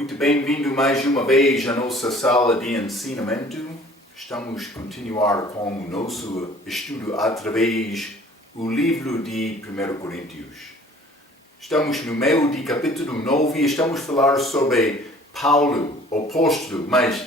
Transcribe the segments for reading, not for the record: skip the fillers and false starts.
Muito bem-vindo mais uma vez à nossa sala de ensinamento. Estamos a continuar com o nosso estudo através do livro de 1 Coríntios. Estamos no meio de capítulo 9 e estamos a falar sobre Paulo, apóstolo, mas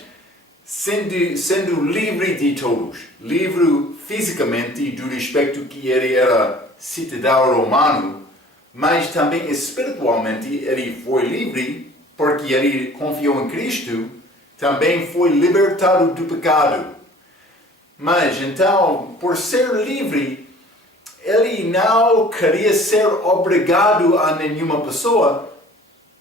sendo livre de todos. Livre fisicamente do respeito que ele era cidadão romano, mas também espiritualmente ele foi livre porque ele confiou em Cristo, também foi libertado do pecado. Mas então, por ser livre, ele não queria ser obrigado a nenhuma pessoa,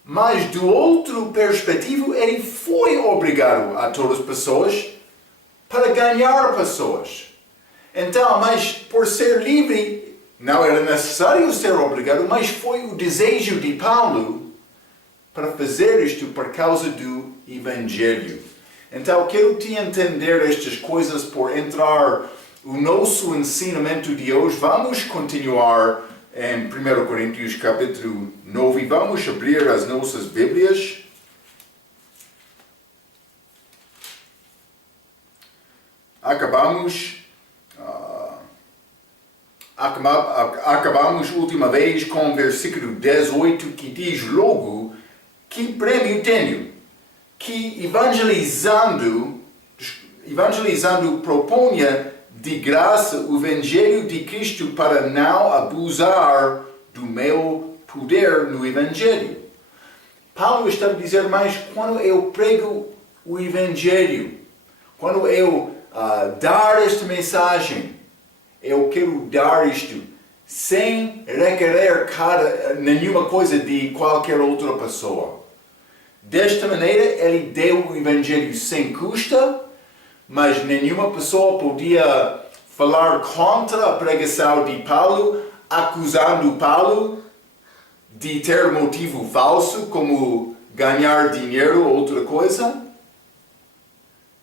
mas do outro perspectivo, ele foi obrigado a todas as pessoas para ganhar pessoas. Então, mas por ser livre, não era necessário ser obrigado, mas foi o desejo de Paulo para fazer isto por causa do Evangelho. Então, quero te entender estas coisas por entrar no nosso ensinamento de hoje. Vamos continuar em 1 Coríntios capítulo 9. Vamos abrir as nossas Bíblias. Acabamos última vez com o versículo 18 que diz logo: que prêmio tenho? Que evangelizando proponha de graça o Evangelho de Cristo para não abusar do meu poder no Evangelho. Paulo está a dizer, mas quando eu prego o Evangelho, quando eu dar esta mensagem, eu quero dar isto sem requerer nenhuma coisa de qualquer outra pessoa. Desta maneira, ele deu o Evangelho sem custo, mas nenhuma pessoa podia falar contra a pregação de Paulo, acusando Paulo de ter motivo falso, como ganhar dinheiro ou outra coisa.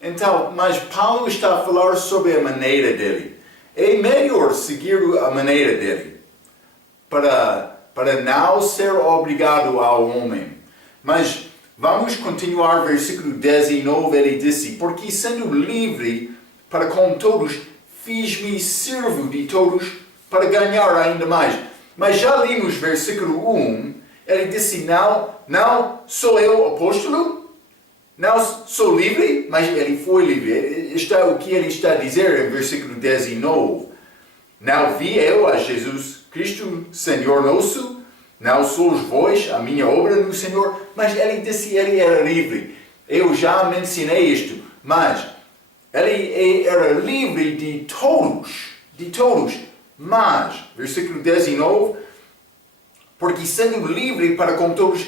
Então, mas Paulo está a falar sobre a maneira dele. É melhor seguir a maneira dele, para não ser obrigado ao homem. Mas vamos continuar, versículo 19, ele disse, porque sendo livre para com todos, fiz-me servo de todos para ganhar ainda mais. Mas já limos versículo 1, ele disse, não sou eu apóstolo, não sou livre, mas ele foi livre. O que ele está a dizer em versículo 19, não vi eu a Jesus Cristo, Senhor nosso, não sois vós a minha obra no Senhor, mas ele disse ele era livre. Eu já mencionei isto, mas ele era livre de todos. Mas, versículo 19, porque sendo livre para com todos,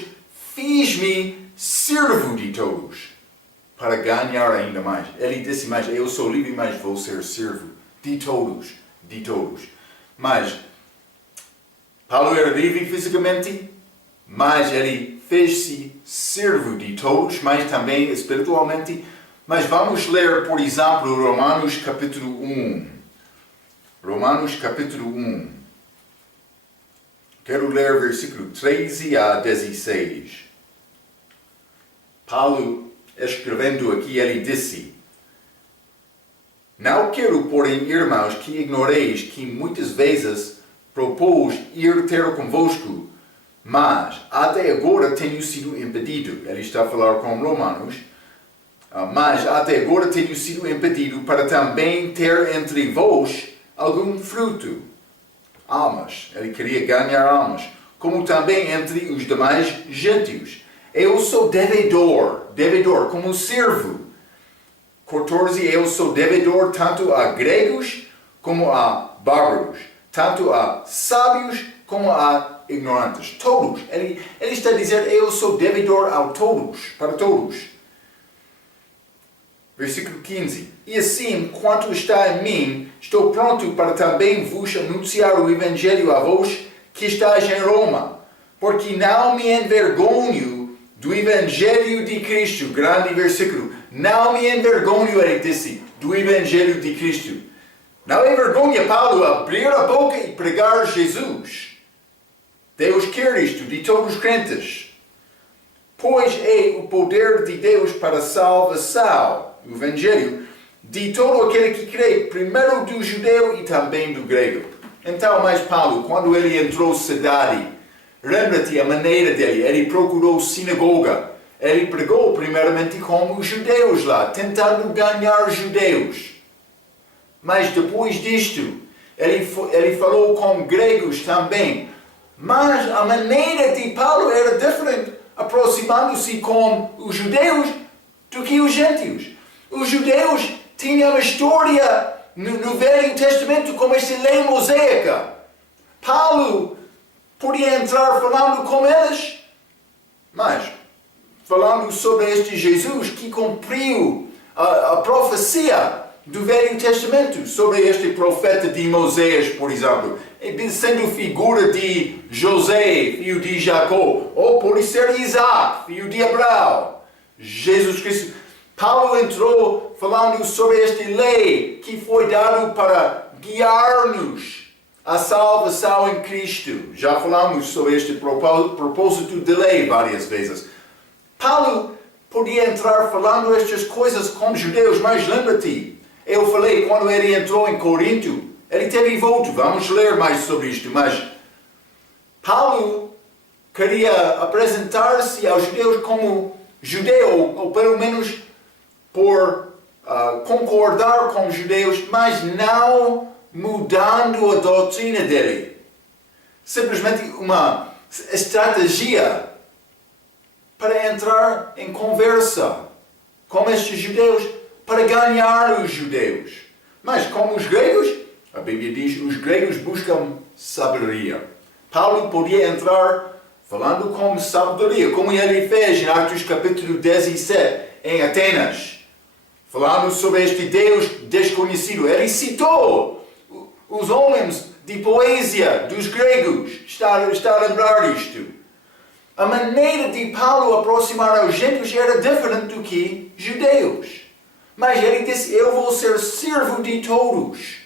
fiz-me servo de todos, para ganhar ainda mais. Ele disse, mas eu sou livre, mas vou ser servo de todos. Mas Paulo era livre fisicamente, mas ele fez-se servo de todos, mas também espiritualmente. Mas vamos ler, por exemplo, Romanos capítulo 1. Romanos capítulo 1. Quero ler versículo 13 a 16. Paulo, escrevendo aqui, ele disse: não quero, porém, irmãos, que ignoreis que muitas vezes propôs ir ter convosco, mas até agora tenho sido impedido. Ele está a falar com Romanos. Mas até agora tenho sido impedido para também ter entre vós algum fruto. Almas. Ele queria ganhar almas. Como também entre os demais gentios. Eu sou devedor, como servo. 14. Eu sou devedor tanto a gregos como a bárbaros, tanto a sábios como a ignorantes. Todos. Ele está a dizer, eu sou devedor para todos. Versículo 15. E assim, quanto está em mim, estou pronto para também vos anunciar o Evangelho a vós que estáis em Roma, porque não me envergonho do Evangelho de Cristo. Grande versículo. Não me envergonho, ele disse, do Evangelho de Cristo. Não é vergonha, Paulo, abrir a boca e pregar Jesus. Deus quer isto de todos os crentes. pois é o poder de Deus para a salvação, o Evangelho, de todo aquele que crê, primeiro do judeu e também do grego. Então, mas Paulo, quando ele entrou na cidade, lembra-te a maneira dele, ele procurou sinagoga, ele pregou primeiramente com os judeus lá, tentando ganhar judeus. Mas depois disto, ele falou com gregos também. Mas a maneira de Paulo era diferente, aproximando-se com os judeus do que os gentios. Os judeus tinham uma história no Velho Testamento como esta lei mosaica. Paulo podia entrar falando com eles, mas falando sobre este Jesus que cumpriu a profecia do Velho Testamento sobre este profeta de Moisés, por exemplo, sendo figura de José, filho de Jacó, ou pode ser Isaac, filho de Abraão, Jesus Cristo. Paulo entrou falando sobre esta lei que foi dado para guiar-nos à salvação em Cristo. Já falamos sobre este propósito de lei várias vezes. Paulo podia entrar falando estas coisas com judeus, mas lembra-te, eu falei quando ele entrou em Corinto, ele teve volta. Vamos ler mais sobre isto, mas Paulo queria apresentar-se aos judeus como judeu, ou pelo menos por concordar com os judeus, mas não mudando a doutrina dele. Simplesmente uma estratégia para entrar em conversa com estes judeus, para ganhar os judeus. Mas como os gregos, a Bíblia diz, os gregos buscam sabedoria. Paulo podia entrar falando com sabedoria, como ele fez em Atos capítulo 17, em Atenas, falando sobre este Deus desconhecido. Ele citou os homens de poesia dos gregos. Está a lembrar disto? A maneira de Paulo aproximar aos gentios era diferente do que judeus. Mas ele disse, eu vou ser servo de todos.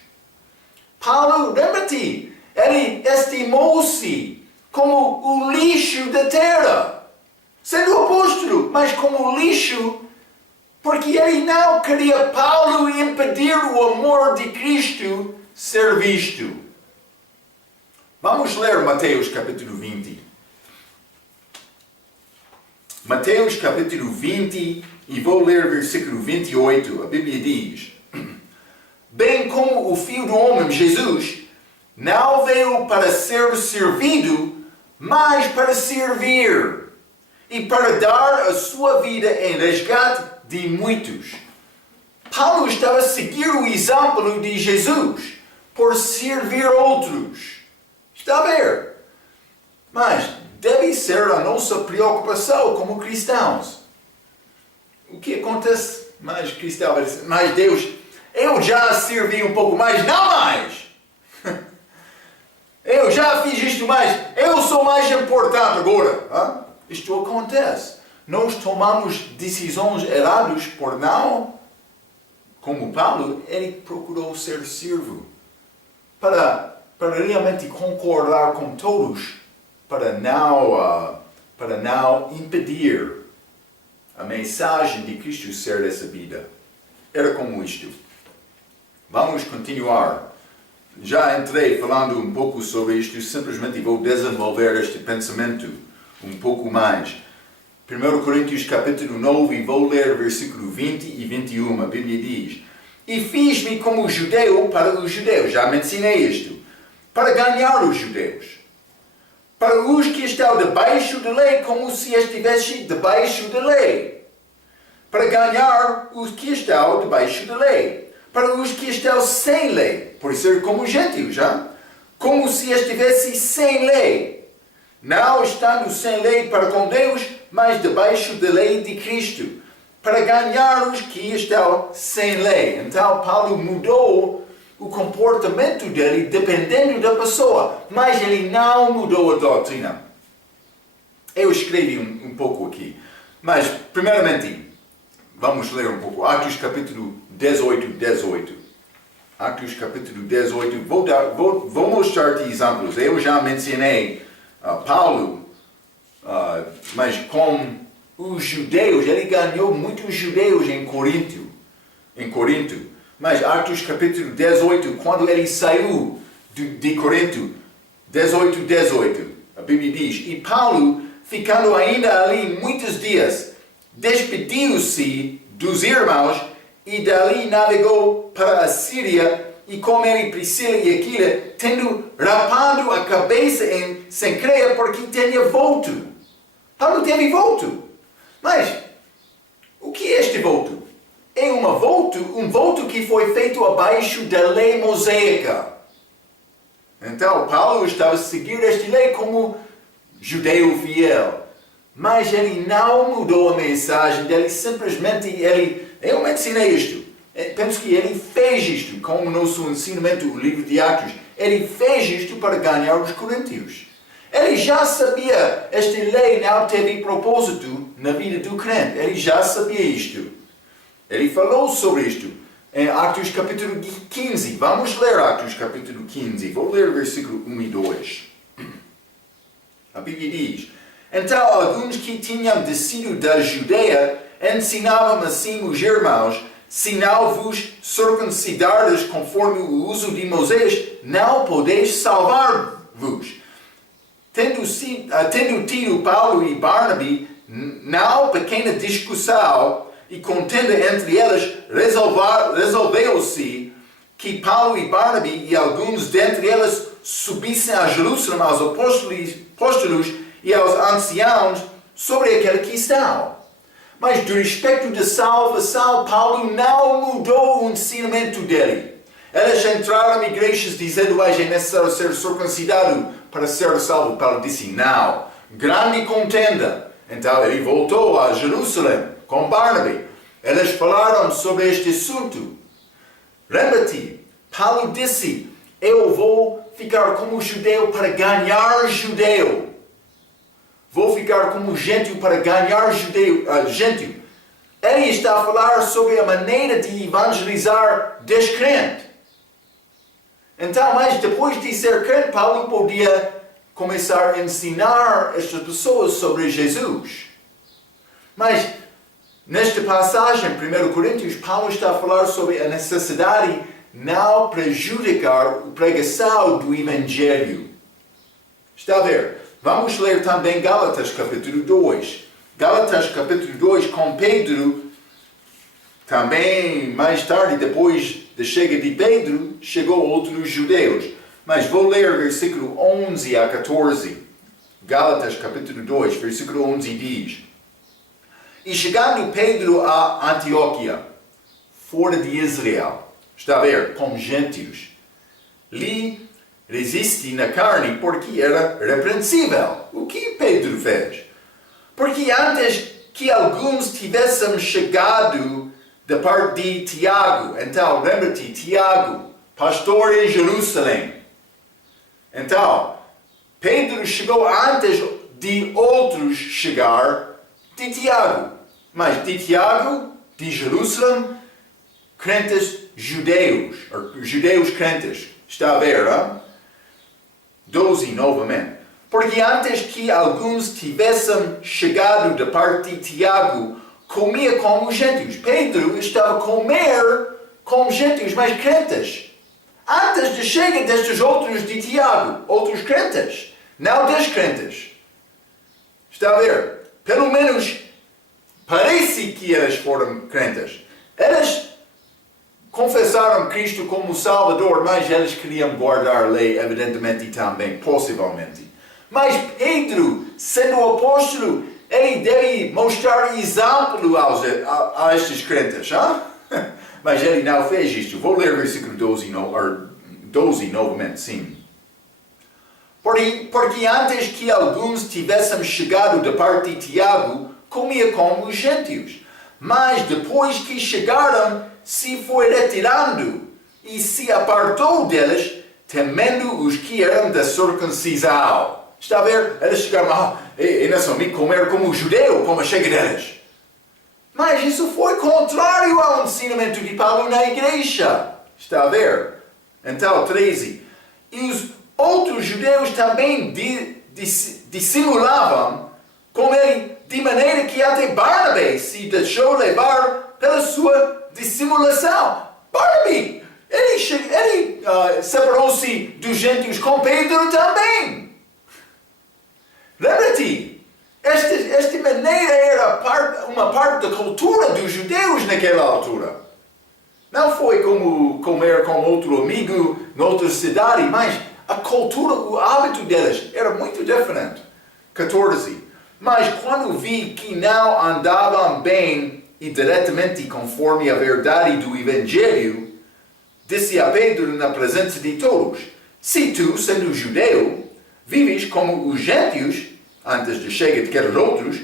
Paulo, lembra-te, ele estimou-se como o lixo da terra. Sendo apóstolo, mas como lixo, porque ele não queria Paulo impedir o amor de Cristo ser visto. Vamos ler Mateus capítulo 20. Mateus capítulo 20, e vou ler versículo 28. A Bíblia diz, bem como o Filho do Homem, Jesus, não veio para ser servido, mas para servir, e para dar a sua vida em resgate de muitos. Paulo estava a seguir o exemplo de Jesus, por servir outros. Está a ver? Mas deve ser a nossa preocupação como cristãos. O que acontece? Mas cristão vai dizer, mas Deus, eu já servi um pouco mais, não mais. Eu já fiz isto mais, eu sou mais importante agora. Isto acontece. Nós tomamos decisões erradas por não, como Paulo, ele procurou ser servo. Para realmente concordar com todos, para não impedir a mensagem de Cristo ser recebida. Era como isto. Vamos continuar. Já entrei falando um pouco sobre isto, simplesmente vou desenvolver este pensamento um pouco mais. 1 Coríntios capítulo 9, e vou ler versículo 20 e 21. A Bíblia diz, e fiz-me como judeu para os judeus. Já mencionei isto. Para ganhar os judeus. Para os que estão debaixo da lei, como se estivessem debaixo da lei. Para ganhar os que estão debaixo da lei. Para os que estão sem lei. Por ser como gentios, já? Como se estivessem sem lei. Não estando sem lei para com Deus, mas debaixo da lei de Cristo. Para ganhar os que estão sem lei. Então Paulo mudou o comportamento dele dependendo da pessoa, mas ele não mudou a doutrina. Eu escrevi um pouco aqui, mas primeiramente, vamos ler um pouco, Atos capítulo 18. Atos capítulo 18, vou mostrar-te exemplos. Eu já mencionei Paulo, mas com os judeus, ele ganhou muitos judeus em Corinto. Mas Atos capítulo 18, quando ele saiu de Corinto, 18, a Bíblia diz, e Paulo, ficando ainda ali muitos dias, despediu-se dos irmãos e dali navegou para a Síria, e com ele Priscila e Aquila, tendo rapado a cabeça em Cencreia, porque tinha volto. Paulo teve volto. Mas, o que é este volto? É um volto que foi feito abaixo da lei mosaica. Então, Paulo estava a seguir esta lei como judeu fiel. Mas ele não mudou a mensagem dele, simplesmente eu ensinei isto. Penso que ele fez isto, com o nosso ensinamento, o livro de Atos. Ele fez isto para ganhar os coríntios. Ele já sabia, esta lei não teve propósito na vida do crente. Ele já sabia isto. Ele falou sobre isto em Atos capítulo 15. Vamos ler Atos capítulo 15. Vou ler o versículo 1 e 2. A Bíblia diz, então alguns que tinham descido da Judeia ensinavam assim os irmãos, se não vos circuncidardes conforme o uso de Moisés, não podeis salvar-vos. Tendo tido Paulo e Barnabé não pequena discussão e contenda entre eles, resolveu-se que Paulo e Barnabé e alguns dentre eles subissem a Jerusalém aos apóstolos e aos anciãos sobre aquela questão. Mas do respeito da salvação, Paulo não mudou o ensinamento dele. Eles entraram em igrejas dizendo que é necessário ser circuncidado para ser salvo. Paulo disse não. Grande contenda. Então ele voltou a Jerusalém com Barnabé. Eles falaram sobre este assunto. Lembra-te, Paulo disse, eu vou ficar como judeu para ganhar judeu. Vou ficar como gentio para ganhar gentio. Ele está a falar sobre a maneira de evangelizar descrente. Então, mas depois de ser crente, Paulo podia começar a ensinar estas pessoas sobre Jesus. Mas, nesta passagem, 1 Coríntios, Paulo está a falar sobre a necessidade de não prejudicar a pregação do Evangelho. Está a ver? Vamos ler também Gálatas capítulo 2. Gálatas capítulo 2 com Pedro. Também mais tarde, depois da chegada de Pedro, chegou outros judeus. Mas vou ler versículo 11 a 14. Gálatas capítulo 2, versículo 11 diz: E chegando Pedro a Antioquia, fora de Israel, está a ver, com gentios, lhe resiste na carne porque era repreensível. O que Pedro fez? Porque antes que alguns tivessem chegado da parte de Tiago, então lembra-te, Tiago, pastor em Jerusalém. Então, Pedro chegou antes de outros chegar de Tiago. Mas de Tiago, de Jerusalém, crentes judeus, judeus crentes. Está a ver, hein? 12 novamente. Porque antes que alguns tivessem chegado da parte de Tiago, comia com os gentios. Pedro estava a comer com os gentios, mas crentes. Antes de chegar destes outros de Tiago, outros crentes, não descrentes. Está a ver? Pelo menos parece que eles foram crentes. Eles confessaram Cristo como Salvador, mas eles queriam guardar a lei, evidentemente também, possivelmente. Mas Pedro, sendo o apóstolo, ele deve mostrar exemplo a estes crentes. Hein? Mas ele não fez isto. Vou ler o versículo 12 novamente, sim. Porque antes que alguns tivessem chegado da parte de Tiago, comia com os gentios. Mas depois que chegaram, se foi retirando e se apartou deles, temendo os que eram da circuncisão. Está a ver? Eles chegaram, e não são me comer como judeu, como chega deles. Mas isso foi contrário ao ensinamento de Paulo na igreja. Está a ver? Então, 13. E os outros judeus também dissimulavam, como ele de maneira que até Barnabé se deixou levar pela sua dissimulação. Barnabé, ele separou-se dos gentios com Pedro também. Lembra-te, esta maneira era uma parte da cultura dos judeus naquela altura. Não foi como comer com outro amigo noutra cidade, mas a cultura, o hábito deles era muito diferente. 14. Mas quando vi que não andavam bem e diretamente conforme a verdade do Evangelho, disse a Pedro na presença de todos: se tu, sendo judeu, vives como os gentios, antes da chegada de aqueles outros,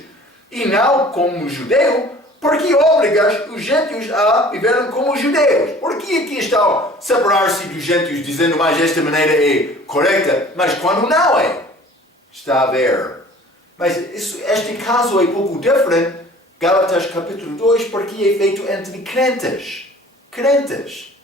e não como judeu, por que obrigas os gentios a viverem como judeus? Por que aqui está separar-se dos gentios, dizendo mais esta maneira é correta, mas quando não é? Está a ver. Mas este caso é pouco diferente, Gálatas capítulo 2, porque é feito entre crentes. Crentes.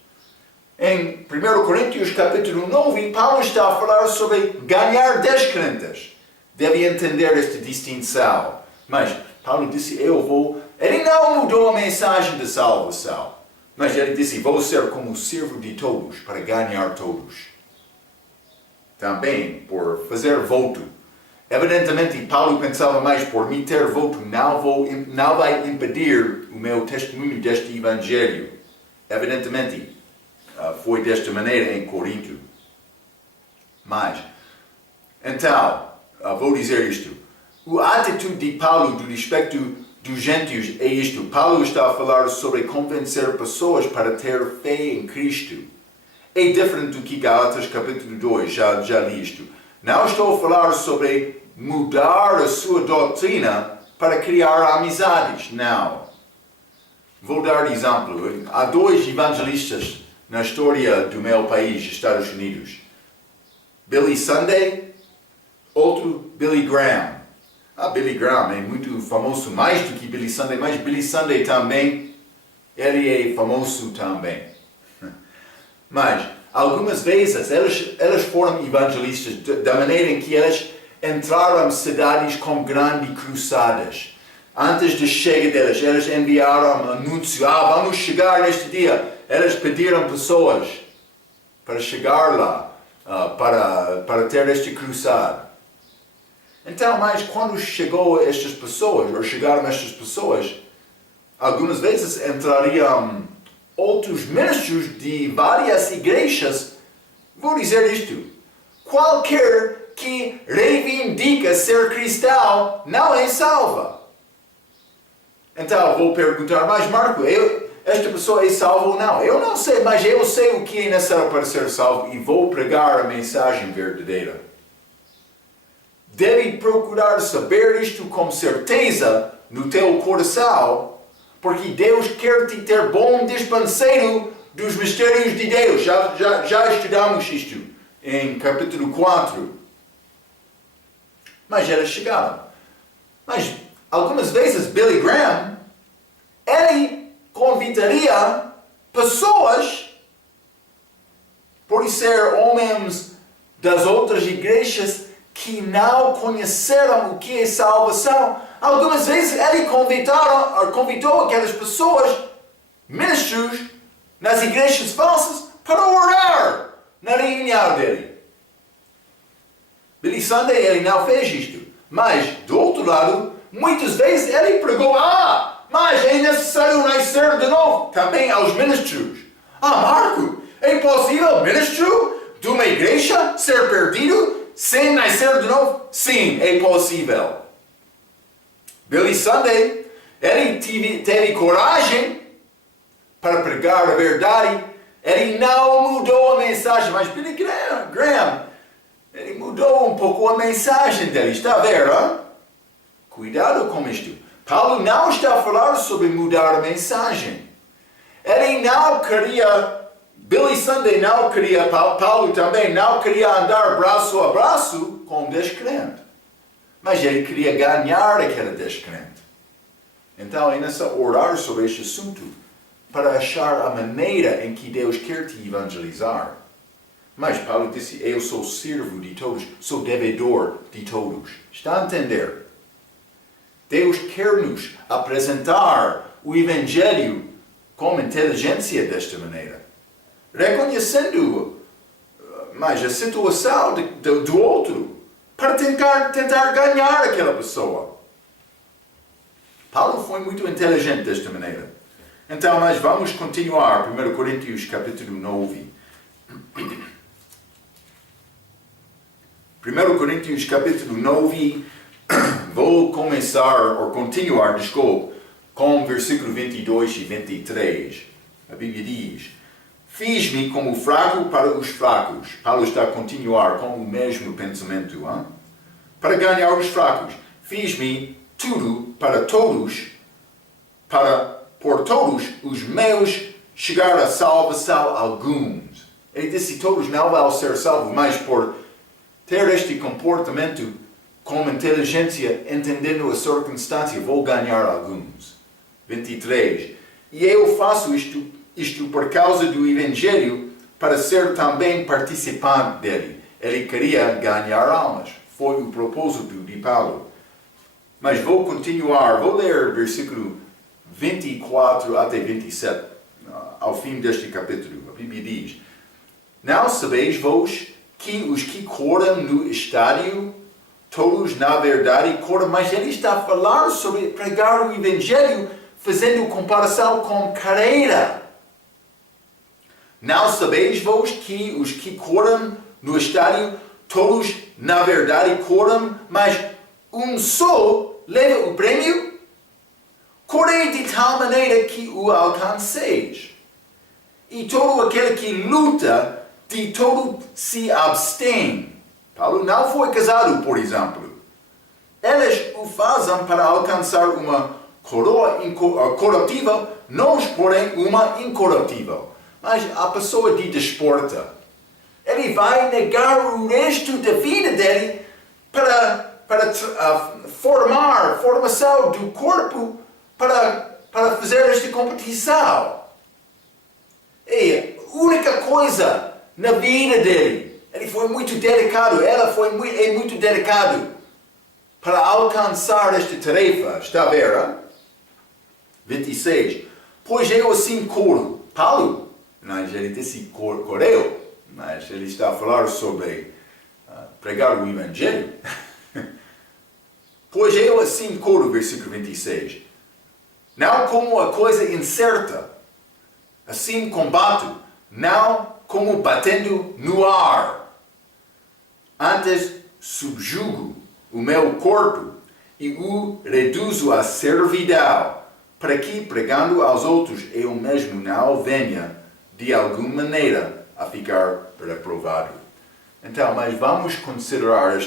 Em 1 Coríntios capítulo 9, Paulo está a falar sobre ganhar 10 crentes. Deve entender esta distinção. Mas Paulo disse, Ele não mudou a mensagem da salvação. Mas ele disse, vou ser como servo de todos, para ganhar todos. Também, por fazer voto. Evidentemente, Paulo pensava mais, por me ter voto, não vai impedir o meu testemunho deste Evangelho. Evidentemente, foi desta maneira em Corinto. Mas, então, vou dizer isto. A atitude de Paulo do respeito dos gentios é isto. Paulo está a falar sobre convencer pessoas para ter fé em Cristo. É diferente do que Gálatas capítulo 2, já li isto. Não estou a falar sobre mudar a sua doutrina para criar amizades. Não. Vou dar exemplo. Há 2 evangelistas na história do meu país, Estados Unidos. Billy Sunday, outro Billy Graham. Billy Graham é muito famoso, mais do que Billy Sunday, mas Billy Sunday também, ele é famoso também. Mas, algumas vezes, eles foram evangelistas da maneira em que eles entraram em cidades com grandes cruzadas. Antes da chegada deles, eles enviaram um anúncio, vamos chegar neste dia. Eles pediram pessoas para chegar lá, para ter este cruzado. Então, mas quando chegaram estas pessoas, algumas vezes entrariam outros ministros de várias igrejas. Vou dizer isto: qualquer que reivindica ser cristão não é salva. Então, vou perguntar, mas Marco, esta pessoa é salva ou não? Eu não sei, mas eu sei o que é necessário para ser salvo e vou pregar a mensagem verdadeira. Deve procurar saber isto com certeza no teu coração, porque Deus quer te ter bom dispenseiro dos mistérios de Deus. Já estudamos isto em capítulo 4. Mas eles chegaram. Mas algumas vezes Billy Graham, ele convidaria pessoas, por ser homens das outras igrejas, que não conheceram o que é salvação. Algumas vezes ele convidou aquelas pessoas, ministros, nas igrejas falsas, para orar na reunião dele. Billy Sunday, ele não fez isto. Mas, do outro lado, muitas vezes ele pregou, mas é necessário nascer de novo, também aos ministros. Marco, é possível ministro de uma igreja ser perdido sem nascer de novo? Sim, é possível. Billy Sunday, ele teve coragem para pregar a verdade. Ele não mudou a mensagem, mas Billy Graham, ele mudou um pouco a mensagem dele. Está a ver, hein? Cuidado com isto. Paulo não está a falar sobre mudar a mensagem. Ele não queria, Billy Sunday não queria, Paulo também não queria andar braço a braço com um descrente. Mas ele queria ganhar aquele descrente. Então é necessário orar sobre este assunto para achar a maneira em que Deus quer te evangelizar. Mas Paulo disse, eu sou servo de todos, sou devedor de todos. Está a entender? Deus quer nos apresentar o Evangelho com inteligência desta maneira, reconhecendo mais a situação do outro, para tentar ganhar aquela pessoa. Paulo foi muito inteligente desta maneira. Então, nós vamos continuar, 1 Coríntios capítulo 9. 1 Coríntios capítulo 9, vou continuar, com versículo 22 e 23. A Bíblia diz: fiz-me como fraco para os fracos. Paulo está a continuar com o mesmo pensamento, hein? Para ganhar os fracos. Fiz-me tudo para todos, para por todos os meus chegar a salvação alguns. Ele disse: todos não vão ser salvos, mas por ter este comportamento com inteligência, entendendo a circunstância, vou ganhar alguns. 23. E eu faço isto por causa do Evangelho, para ser também participante dele. Ele queria ganhar almas. Foi o propósito de Paulo. Mas vou continuar, vou ler versículo 24 até 27, ao fim deste capítulo. A Bíblia diz: não sabeis vós que os que correm no estádio, todos na verdade correm, mas ele está a falar sobre pregar o Evangelho, fazendo comparação com carreira. Não sabeis vós que os que correm no estádio, todos na verdade correm, mas um só leva o prêmio? Correi de tal maneira que o alcanceis. E todo aquele que luta, de todo se abstém. Paulo não foi casado, por exemplo. Eles o fazem para alcançar uma coroa incorruptível, nós, porém, uma incorruptível. Mas a pessoa de desporto, ele vai negar o resto da vida dele para formação do corpo para fazer esta competição. E a única coisa na vida dele, ele foi muito dedicado, é muito dedicado para alcançar esta tarefa. Está a ver? Hein? 26. Pois eu assim corro. Paulo, mas ele disse correu, mas ele está a falar sobre pregar o Evangelho. Pois eu assim corro, versículo 26. Não como a coisa incerta, assim combato, não como batendo no ar. Antes subjugo o meu corpo e o reduzo à servidão, para que, pregando aos outros, eu mesmo não venha, de alguma maneira, a ficar reprovado. Então, mas vamos considerar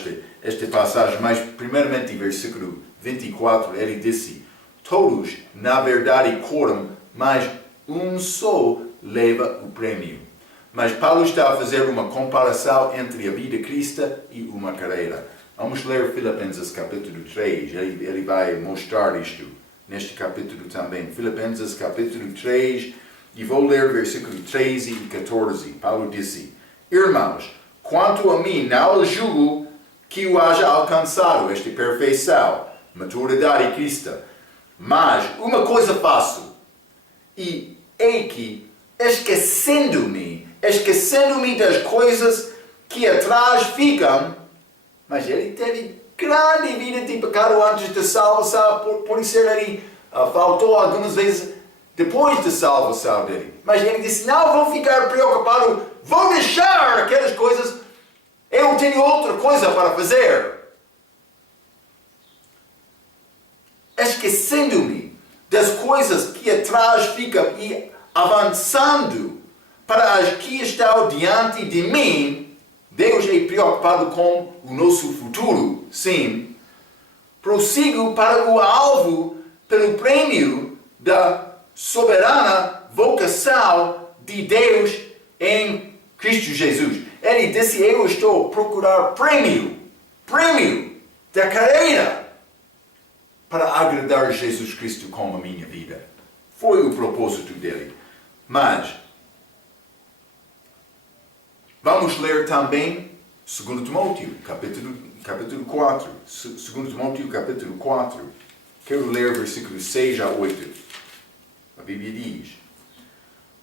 esta passagem, mas primeiramente, versículo 24, ele disse: todos, na verdade, correm, mas um só leva o prêmio. Mas Paulo está a fazer uma comparação entre a vida cristã e uma carreira. Vamos ler Filipenses capítulo 3, ele vai mostrar isto neste capítulo também. Filipenses capítulo 3, e vou ler versículo 13 e 14. Paulo disse: irmãos, quanto a mim, não julgo que o haja alcançado esta perfeição, maturidade cristã. Mas uma coisa faço, e é que, esquecendo-me das coisas que atrás ficam, mas ele teve grande vida de pecado antes da salvação, por isso ele faltou algumas vezes depois da salvação dele. Mas ele disse: não vou ficar preocupado, vou deixar aquelas coisas, eu tenho outra coisa para fazer. Esquecendo-me das coisas que atrás ficam e avançando para as que estão diante de mim. Deus é preocupado com o nosso futuro, sim. Prossigo para o alvo, pelo prêmio da soberana vocação de Deus em Cristo Jesus. Ele disse: eu estou a procurar prêmio da carreira para agradar Jesus Cristo com a minha vida. Foi o propósito dele. Mas vamos ler também 2 Timóteo, capítulo 4. 2 Timóteo, capítulo 4. Quero ler versículos 6 a 8. A Bíblia diz: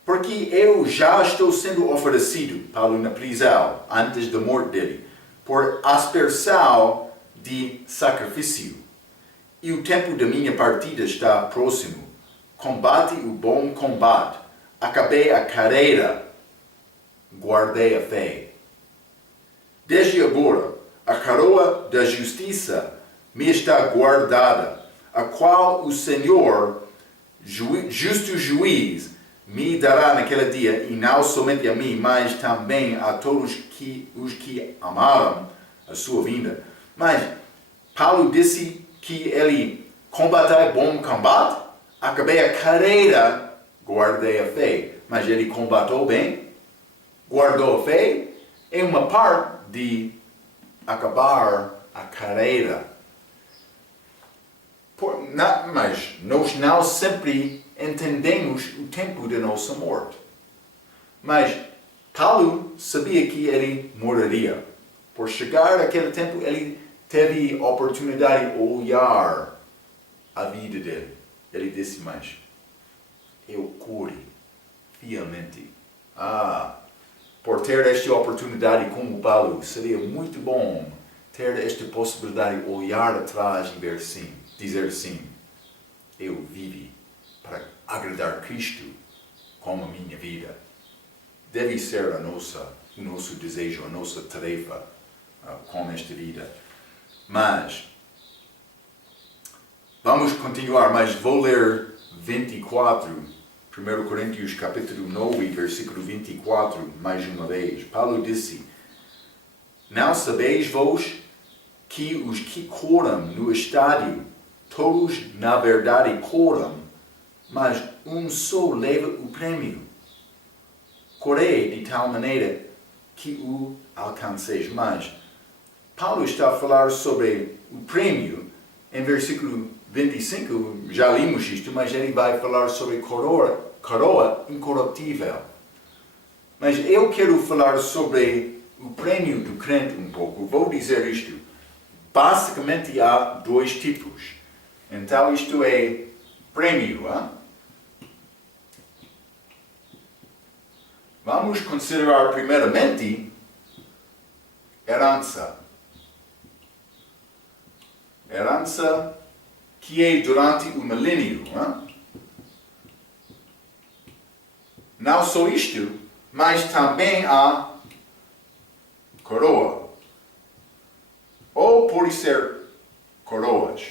porque eu já estou sendo oferecido, Paulo na prisão, antes da morte dele, por aspersão de sacrifício. E o tempo da minha partida está próximo. Combate o bom combate. Acabei a carreira. Guardei a fé. Desde agora, a coroa da justiça me está guardada, a qual o Senhor, justo juiz, me dará naquele dia, e não somente a mim, mas também a todos os que amaram a sua vinda. Mas Paulo disse que ele combateu bom combate, acabei a carreira, guardei a fé. Mas ele combateu bem, guardou a fé, é uma parte de acabar a carreira. Mas nós não sempre entendemos o tempo da nossa morte. Mas Paulo sabia que ele morreria. Por chegar àquele tempo, ele teve a oportunidade de olhar a vida dele. Ele disse, mas eu corri fielmente. Por ter esta oportunidade como Paulo, seria muito bom ter esta possibilidade de olhar atrás e ver sim, dizer sim, eu vivi para agradar Cristo como a minha vida. Deve ser o nosso desejo, a nossa tarefa com esta vida. Mas, vamos continuar, mas vou ler 24, 1 Coríntios capítulo 9, versículo 24, mais uma vez. Paulo disse, não sabeis vós que os que coram no estádio, todos na verdade coram, mas um só leva o prêmio. Correi de tal maneira que o alcanceis. Mas Paulo está a falar sobre o prêmio em versículo 25, já limos isto, mas ele vai falar sobre coroa incorruptível. Mas eu quero falar sobre o prêmio do crente um pouco. Vou dizer isto. Basicamente há dois tipos. Então isto é prêmio. Vamos considerar primeiramente herança. Herança que é durante o milênio. Não só isto, mas também há coroa. Ou pode ser coroas.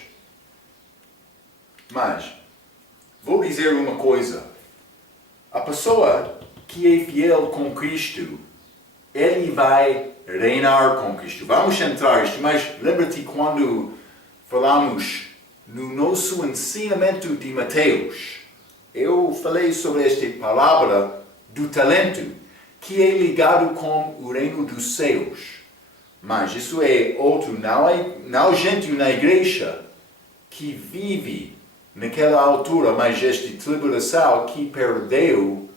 Mas, vou dizer uma coisa. A pessoa que é fiel com Cristo, ele vai reinar com Cristo. Vamos entrar isto, mas lembra-te quando falamos no nosso ensinamento de Mateus, eu falei sobre esta palavra do talento, que é ligado com o reino dos céus. Mas isso é outro, não gente na igreja que vive naquela altura, mas esta tribulação que perdeu,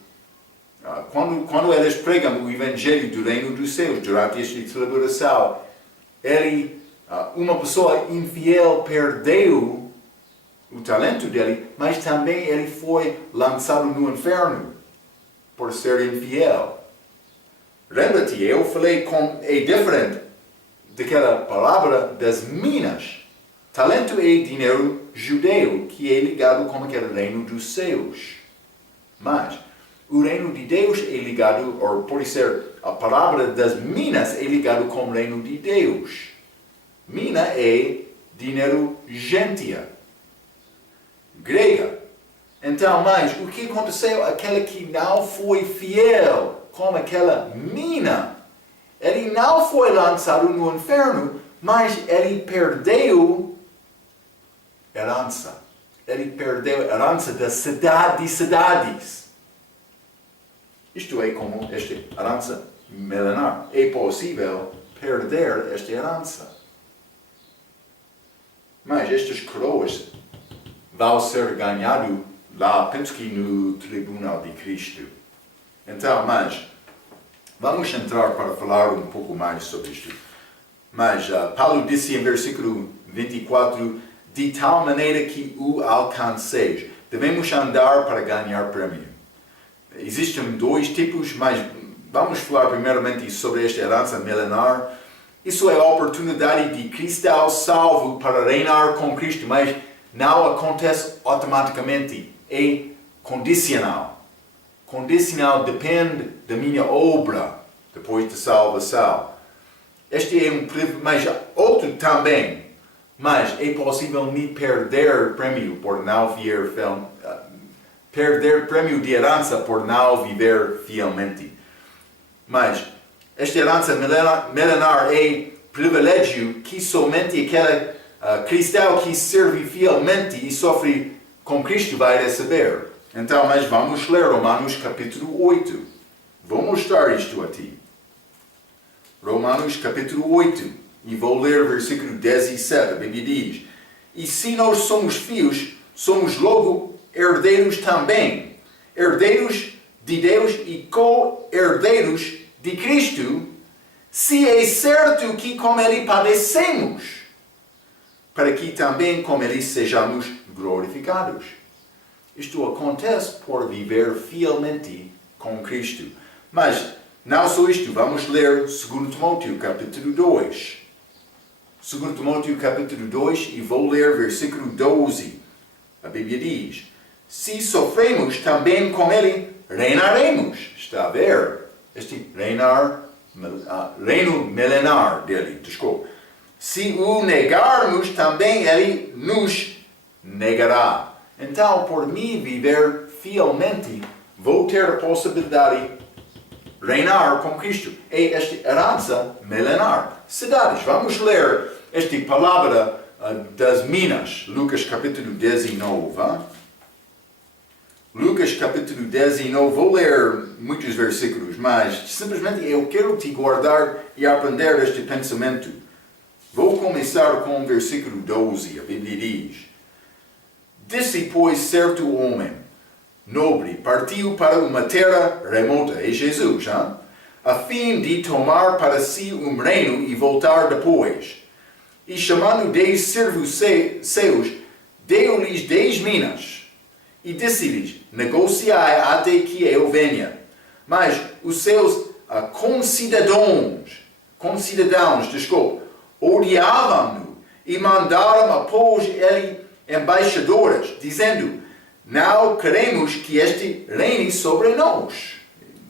quando eles pregam o evangelho do reino dos céus, durante esta tribulação, uma pessoa infiel perdeu o talento dele, mas também ele foi lançado no inferno por ser infiel. Lembra-te, eu falei é diferente daquela palavra das minas. Talento é dinheiro judeu, que é ligado com aquele reino dos céus. Mas o reino de Deus é ligado, ou pode ser a palavra das minas, é ligado com o reino de Deus. Mina é dinheiro gentia, grega. Então, mas o que aconteceu? Aquele que não foi fiel com aquela mina, ele não foi lançado no inferno, mas ele perdeu herança. Ele perdeu a herança da cidade de cidades. Isto é como esta herança milenar. É possível perder esta herança. Mas estas coroas vão ser ganhadas lá, penso que no tribunal de Cristo. Então, mas, vamos entrar para falar um pouco mais sobre isto. Mas Paulo disse em versículo 24, de tal maneira que o alcanceis. Devemos andar para ganhar prêmio. Existem dois tipos, mas vamos falar primeiramente sobre esta herança milenar. Isso é a oportunidade de cristão salvo para reinar com Cristo, mas não acontece automaticamente, é condicional. Condicional depende da minha obra depois da salvação. Este é um privilégio, mas outro também. Mas é possível me perder prêmio por não viver perder prêmio de herança por não viver fielmente. Mas esta herança milenar é privilégio que somente aquele cristão que serve fielmente e sofre com Cristo vai receber. Então, mas vamos ler Romanos capítulo 8. Vou mostrar isto a ti. Romanos capítulo 8. E vou ler versículo 17. A Bíblia diz: e se nós somos filhos, somos logo herdeiros também. Herdeiros de Deus e co-herdeiros de Cristo, se é certo que com Ele padecemos, para que também com Ele sejamos glorificados. Isto acontece por viver fielmente com Cristo. Mas não só isto, vamos ler 2 Timóteo capítulo 2. 2 Timóteo capítulo 2 e vou ler versículo 12. A Bíblia diz: se sofremos também com Ele, reinaremos. Está a ver? Este reino milenar dele, desculpa. Se o negarmos, também Ele nos negará. Então, por mim viver fielmente, vou ter a possibilidade de reinar com Cristo. É esta herança milenar. Cidades, vamos ler esta palavra das minas, Lucas capítulo 19. Hein? Lucas capítulo 19, vou ler muitos versículos, mas simplesmente eu quero te guardar e aprender este pensamento. Vou começar com o versículo 12, a Bíblia diz: disse, pois, certo homem, nobre, partiu para uma terra remota, é Jesus, hein? A fim de tomar para si um reino e voltar depois. E chamando 10 servos seus, deu-lhes 10 minas. E disse-lhes: negociai até que eu venha. Mas os seus concidadãos, odiavam-no e mandaram após ele embaixadores, dizendo: não queremos que este reine sobre nós.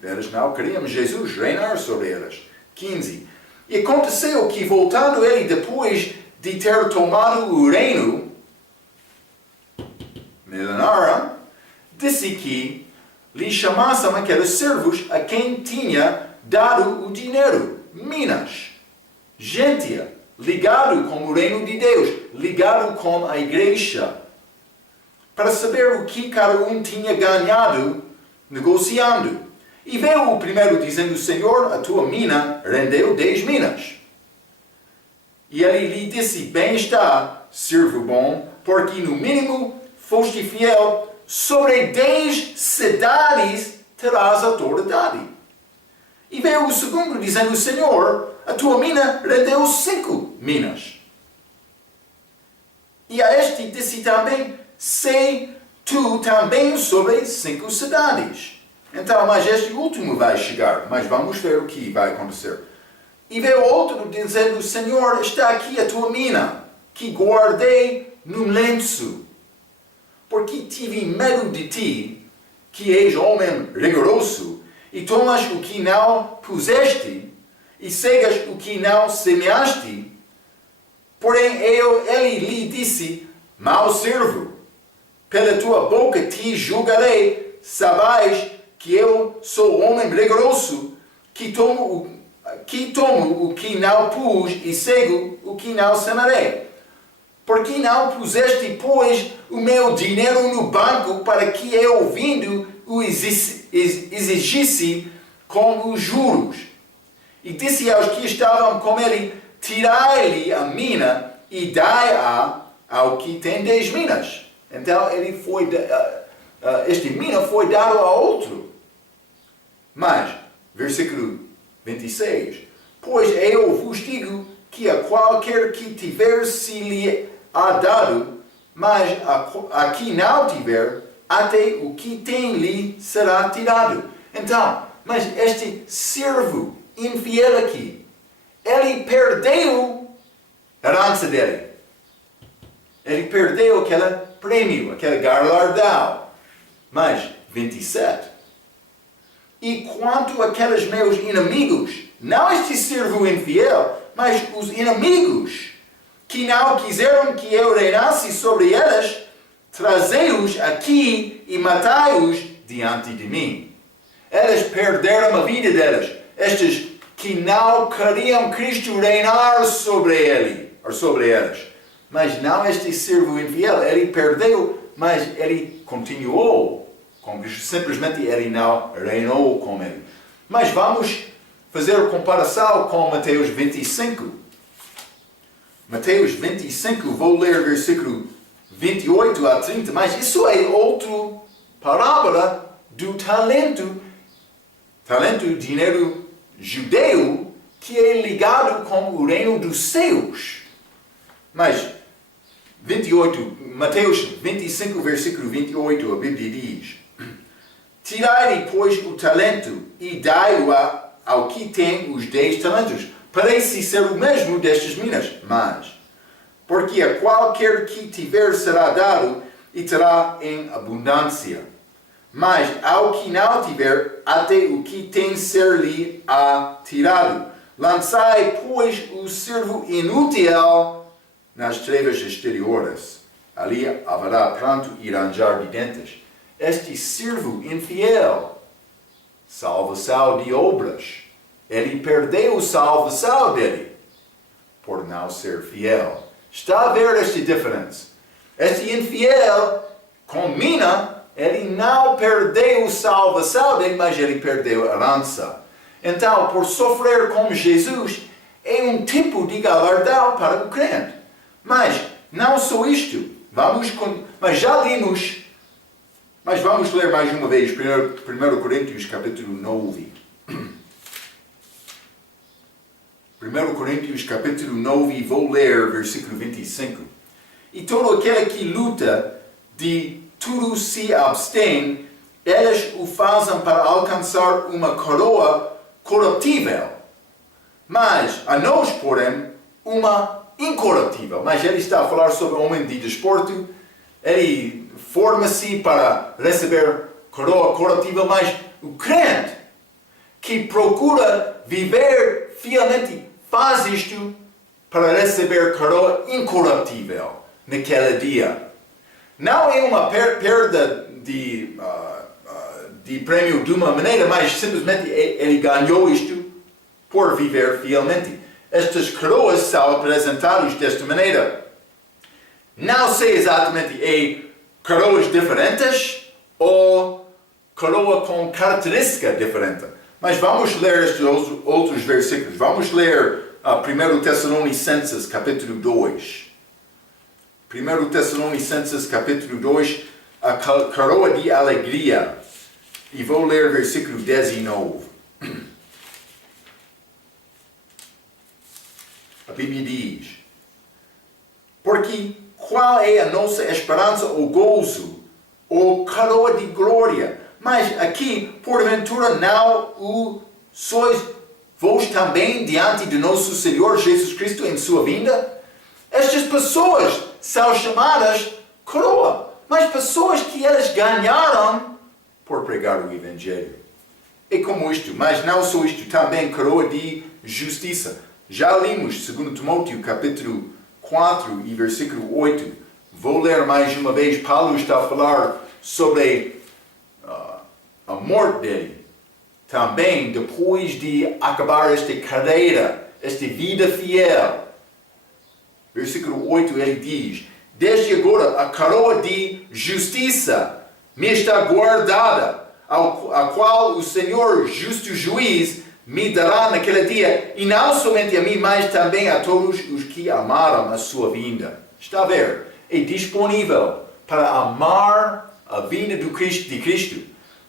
Eles não queriam Jesus reinar sobre eles. 15. E aconteceu que, voltando ele depois de ter tomado o reino milenar, disse que lhe chamassem aqueles servos a quem tinha dado o dinheiro, minas, gente ligado com o reino de Deus, ligado com a igreja, para saber o que cada um tinha ganhado negociando. E veio o primeiro dizendo: Senhor, a tua mina rendeu 10 minas. E ele lhe disse: bem está, servo bom, porque no mínimo foste fiel, sobre 10 cidades terás autoridade. E veio o segundo dizendo: Senhor, a tua mina rendeu 5 minas. E a este disse também: sei tu também sobre 5 cidades. Então, mas este último vai chegar, mas vamos ver o que vai acontecer. E veio outro dizendo: Senhor, está aqui a tua mina, que guardei num lenço, porque tive medo de ti, que és homem rigoroso, e tomas o que não puseste, e cegas o que não semeaste. Porém, ele lhe disse: mau servo, pela tua boca te julgarei, sabais que eu sou homem rigoroso, que tomo o que não pus e cego o que não semearei. Porque não puseste, pois, o meu dinheiro no banco para que eu, vindo, o exigisse com os juros? E disse aos que estavam com ele: tirai-lhe a mina e dai-a ao que tem 10 minas. Então, este mina foi dado a outro. Mas, versículo 26, pois eu vos digo que a qualquer que tiver se lhe há dado, mas a que não tiver, até o que tem lhe será tirado. Então, mas este servo infiel aqui, ele perdeu a herança dele. Ele perdeu aquele prêmio, aquele galardão. Mas, 27. E quanto àqueles meus inimigos, não este servo infiel, mas os inimigos, que não quiseram que eu reinasse sobre eles, trazei-os aqui e matai-os diante de mim. Eles perderam a vida deles. Estes que não queriam Cristo reinar sobre eles. Mas não este servo infiel. Ele perdeu, mas ele continuou com Cristo. Simplesmente ele não reinou com ele. Mas vamos fazer a comparação com Mateus 25. Mateus 25, vou ler versículo 28 a 30, mas isso é outra parábola do talento, dinheiro judeu, que é ligado com o reino dos céus. Mas, Mateus 25, versículo 28, a Bíblia diz: tirai, pois, o talento e dai-o ao que tem os 10 talentos. Parece ser o mesmo destas minas, mas, porque a qualquer que tiver será dado e terá em abundância. Mas ao que não tiver, até o que tem ser-lhe tirado. Lançai, pois, o servo inútil nas trevas exteriores. Ali haverá pranto e ranger de dentes. Este servo infiel, salvação de obras. Ele perdeu a salvação dele por não ser fiel. Está a ver esta diferença? Este infiel, com mina, ele não perdeu a salvação dele, mas ele perdeu a herança. Então, por sofrer como Jesus, é um tipo de galardão para o crente. Mas, não só isto. Mas já limos. Mas vamos ler mais uma vez, 1 Coríntios capítulo 9. 1 Coríntios capítulo 9, vou ler versículo 25. E todo aquele que luta, de tudo se abstém, eles o fazem para alcançar uma coroa corruptível. Mas a nós, porém, uma incorruptível. Mas ele está a falar sobre o homem de desporto. Ele forma-se para receber coroa corruptível, mas o crente que procura viver fielmente faz isto para receber coroa incorruptível naquele dia. Não é uma perda de prêmio de uma maneira, mas simplesmente ele ganhou isto por viver fielmente. Estas coroas são apresentadas desta maneira. Não sei exatamente coroas diferentes ou coroa com característica diferente. Mas vamos ler estes outros versículos. Vamos ler 1 Tessalonicenses capítulo 2. 1 Tessalonicenses capítulo 2, a coroa de alegria. E vou ler versículo 19. A Bíblia diz: porque qual é a nossa esperança ou gozo, ou coroa de glória? Mas aqui, porventura, não o sois vós também diante de nosso Senhor Jesus Cristo em sua vinda? Estas pessoas são chamadas coroa, mas pessoas que eles ganharam por pregar o Evangelho. É como isto, mas não só isto, também coroa de justiça. Já lemos 2 Timóteo capítulo 4 e versículo 8. Vou ler mais uma vez. Paulo está a falar sobre a morte dele. Também depois de acabar esta carreira, esta vida fiel. Versículo 8 ele diz: desde agora a coroa de justiça me está guardada, a qual o Senhor, justo juiz, me dará naquele dia, e não somente a mim, mas também a todos os que amaram a sua vinda. Está a ver? É disponível para amar a vinda de Cristo.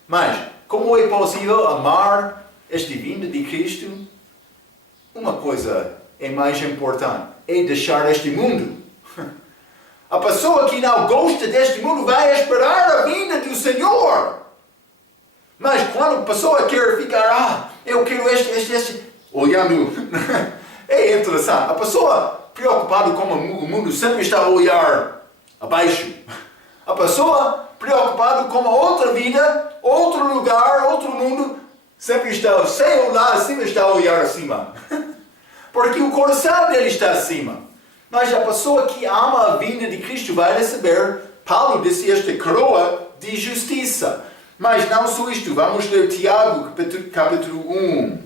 Mas, como é possível amar esta vinda de Cristo? Uma coisa é mais importante, é deixar este mundo. A pessoa que não gosta deste mundo vai esperar a vinda do Senhor. Mas quando a pessoa quer ficar, eu quero este, olhando, é interessante. A pessoa preocupada com o mundo sempre está a olhar abaixo. A pessoa preocupada com a outra vida, outro lugar, outro mundo, sempre está, sem olhar acima, está a olhar acima. Porque o coração dele está acima. Mas a pessoa que ama a vinda de Cristo vai receber, Paulo disse, esta coroa de justiça. Mas não só isto, vamos ler Tiago, capítulo 1.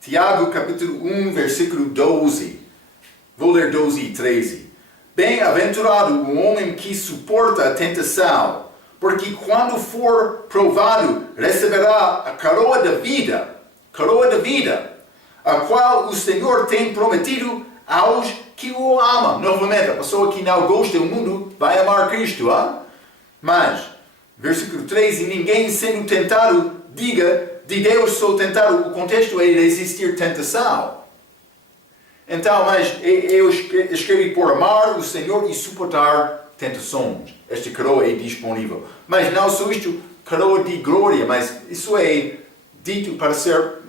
Tiago, capítulo 1, versículo 12. Vou ler 12 e 13. Bem-aventurado o homem que suporta a tentação, porque quando for provado, receberá a coroa da vida, a qual o Senhor tem prometido aos que o amam. Novamente, a pessoa que não gosta do mundo vai amar Cristo. Hein? Mas, versículo 13, ninguém sendo tentado, diga, de Deus sou tentado. O contexto é resistir tentação. Então, mas eu escrevi por amar o Senhor e suportar tentações. Esta coroa é disponível. Mas não só isto, coroa de glória, mas isso é dito para ser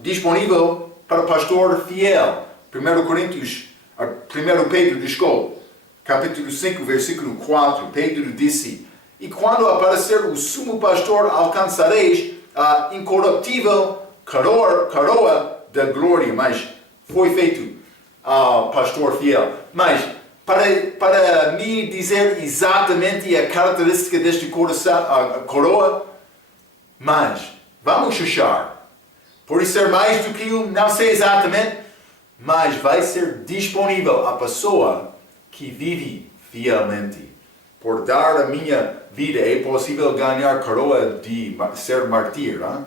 disponível para o pastor fiel. 1 Pedro desculpe, capítulo 5, versículo 4, Pedro disse, e quando aparecer o sumo pastor, alcançareis a incorruptível coroa da glória. Mas foi feito ao pastor fiel. Mas, para me dizer exatamente a característica deste coroa, mas vamos achar. Por ser mais do que não sei exatamente, mas vai ser disponível à pessoa que vive fielmente. Por dar a minha vida é possível ganhar coroa de ser mártir. Hein?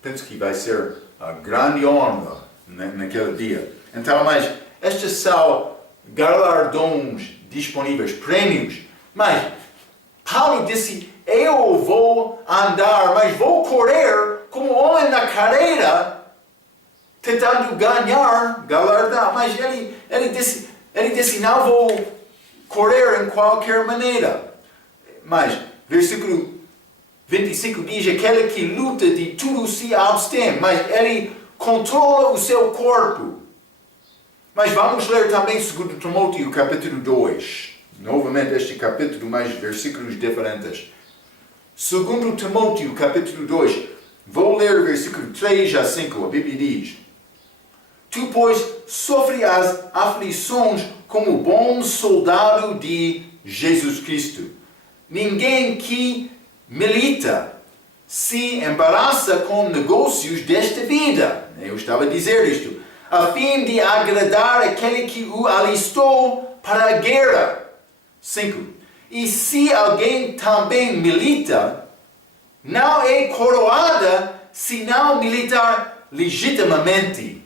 Penso que vai ser a grande honra naquele dia. Então, mas estes são galardões disponíveis, prêmios. Mas Paulo disse, eu vou andar, mas vou correr como homem na carreira, tentando ganhar galardão. Mas ele disse, não vou correr em qualquer maneira. Mas, versículo 25 diz, aquele que luta de tudo se abstém, mas ele controla o seu corpo. Mas vamos ler também 2 Timóteo, capítulo 2. Novamente este capítulo, mas versículos diferentes. 2 Timóteo, capítulo 2. Vou ler o versículo 3 a 5. A Bíblia diz, tu, pois, sofre as aflições como bom soldado de Jesus Cristo. Ninguém que milita se embaraça com negócios desta vida. Eu estava a dizer isto. A fim de agradar aquele que o alistou para a guerra. 5. E se alguém também milita, não é coroada se não militar legitimamente.